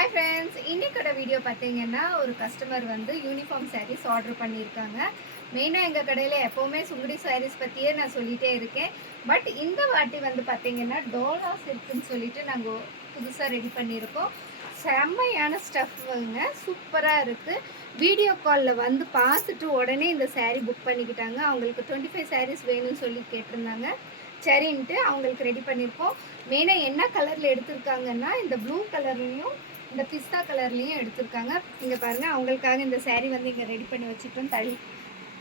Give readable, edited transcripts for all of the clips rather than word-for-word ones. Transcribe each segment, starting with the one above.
Hi friends, இன்னைக்கோட video பார்த்தீங்கன்னா ஒரு customer வந்து யூனிஃபார்ம் சாரீஸ் ஆர்டர் பண்ணியிருக்காங்க. மெயினாக எங்கள் கடையில் எப்போவுமே சுங்குடி சாரீஸ் பற்றியே நான் சொல்லிகிட்டே இருக்கேன். பட் இந்த வாட்டி வந்து பார்த்தீங்கன்னா டோலா சில்க்குன்னு சொல்லிட்டு நாங்கள் புதுசாக ரெடி பண்ணியிருக்கோம். செம்மையான ஸ்டஃப்புங்க, சூப்பராக இருக்குது. வீடியோ காலில் வந்து பார்த்துட்டு உடனே இந்த சாரீ புக் பண்ணிக்கிட்டாங்க. அவங்களுக்கு 25 சாரீஸ் வேணும்னு சொல்லி கேட்டிருந்தாங்க. சரின்ட்டு அவங்களுக்கு ரெடி பண்ணியிருக்கோம். மெயினாக என்ன கலரில் எடுத்திருக்காங்கன்னா இந்த ப்ளூ கலர்லேயும் இந்த பிஸ்தா கலர்லேயும் எடுத்திருக்காங்க. இங்கே பாருங்கள், அவங்களுக்காக இந்த சாரீ வந்து இங்கே ரெடி பண்ணி வச்சுட்டோம்.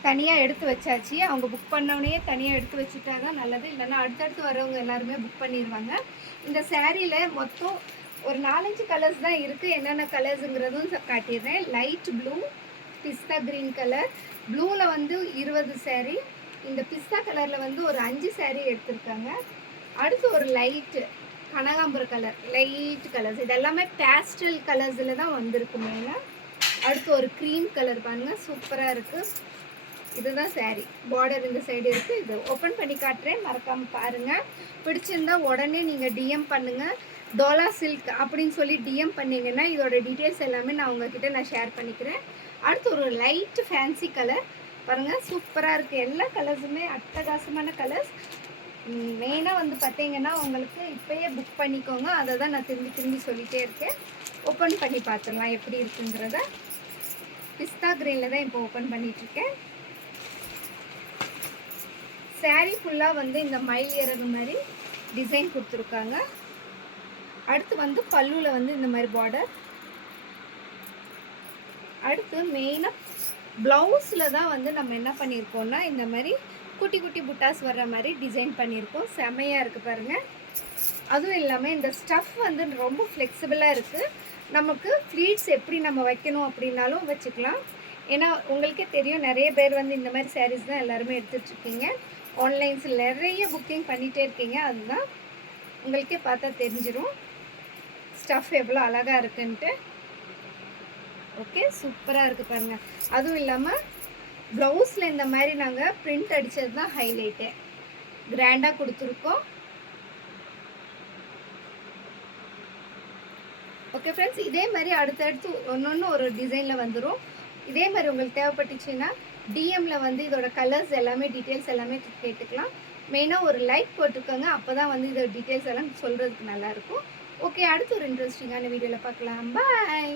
தனியாக எடுத்து வச்சாச்சு. அவங்க புக் பண்ணோடனே தனியாக எடுத்து வச்சுட்டா தான் நல்லது, இல்லைன்னா அடுத்தடுத்து வரவங்க எல்லாருமே புக் பண்ணிடுவாங்க. இந்த சாரியில் மொத்தம் ஒரு 4-5 கலர்ஸ் தான் இருக்குது. என்னென்ன கலர்ஸுங்கிறதும் காட்டிடுறேன். லைட் ப்ளூ, பிஸ்தா க்ரீன் கலர், ப்ளூவில் வந்து 20 சாரீ, இந்த பிஸ்தா கலரில் வந்து ஒரு 5 சாரீ எடுத்திருக்காங்க. அடுத்து ஒரு லைட்டு கனகாம்பர கலர், லைட் கலர்ஸ், இது எல்லாமே பேஸ்டல் கலர்ஸில் தான் வந்திருக்கு மேலே. அடுத்து ஒரு க்ரீம் கலர் பாருங்கள், சூப்பராக இருக்குது. இதுதான் சாரீ. பார்டர் இந்த சைடு இருக்குது. இது ஓப்பன் பண்ணி காட்டுறேன், மறக்காமல் பாருங்கள். பிடிச்சிருந்தா உடனே நீங்கள் டிஎம் பண்ணுங்கள். டோலா சில்க் அப்படின்னு சொல்லி டிஎம் பண்ணிங்கன்னா இதோட டீட்டெயில்ஸ் எல்லாமே நான் உங்ககிட்ட ஷேர் பண்ணிக்கிறேன். அடுத்து ஒரு லைட் ஃபேன்சி கலர் பாருங்கள், சூப்பராக இருக்குது. எல்லா கலர்ஸுமே அட்டகாசமான கலர்ஸ். மெயினாக வந்து பார்த்தீங்கன்னா உங்களுக்கு இப்போயே புக் பண்ணிக்கோங்க. அதை தான் நான் திரும்பி சொல்லிகிட்டே இருக்கேன். ஓப்பன் பண்ணி பார்த்துடலாம் எப்படி இருக்குங்கிறத. பிஸ்தா க்ரீனில் தான் இப்போ ஓப்பன் பண்ணிகிட்ருக்கேன். சாரீ ஃபுல்லாக வந்து இந்த மயில் இறகு மாதிரி டிசைன் கொடுத்துருக்காங்க. அடுத்து வந்து பல்லுவில் வந்து இந்த மாதிரி பார்டர். அடுத்து மெயினாக ப்ளவுஸில் தான் வந்து நம்ம என்ன பண்ணியிருக்கோம்னா இந்த மாதிரி குட்டி குட்டி புட்டாஸ் வர்ற மாதிரி டிசைன் பண்ணியிருக்கோம். செமையாக இருக்குது பாருங்கள். அதுவும் இல்லாமல் இந்த ஸ்டஃப் வந்து ரொம்ப ஃப்ளெக்சிபிளாக இருக்குது. நமக்கு ஃப்ளீட்ஸ் எப்படி நம்ம வைக்கணும் அப்படின்னாலும் வச்சுக்கலாம். ஏன்னா உங்களுக்கே தெரியும், நிறைய பேர் வந்து இந்த மாதிரி சாரீஸ் தான் எல்லாருமே எடுத்துகிட்ருக்கீங்க. ஆன்லைன்ஸில் நிறைய புக்கிங் பண்ணிகிட்டே இருக்கீங்க. அதுதான் உங்களுக்கே பார்த்தா தெரிஞ்சிடும் ஸ்டஃப் எவ்வளோ அழகாக இருக்குன்ட்டு. ஓகே, சூப்பராக இருக்குது பாருங்கள். அதுவும் இல்லாமல் ப்ளவுஸில் இந்த மாதிரி நாங்கள் பிரிண்ட் அடித்தது தான் ஹைலைட்டு, கிராண்டாக கொடுத்துருக்கோம். ஓகே ஃப்ரெண்ட்ஸ், இதே மாதிரி அடுத்தடுத்து ஒன்று ஒரு டிசைனில் வந்துடும். இதே மாதிரி உங்களுக்கு தேவைப்பட்டுச்சுன்னா டிஎம்மில் வந்து இதோட கலர்ஸ் எல்லாமே டீட்டெயில்ஸ் எல்லாமே கேட்டுக்கலாம். மெயினாக ஒரு லைக் போட்டுக்கோங்க, அப்போ தான் வந்து இதோட டீட்டெயில்ஸ் எல்லாம் சொல்கிறதுக்கு நல்லாயிருக்கும். ஓகே, அடுத்து ஒரு இன்ட்ரெஸ்டிங்கான வீடியோவில் பார்க்கலாம். பாய்.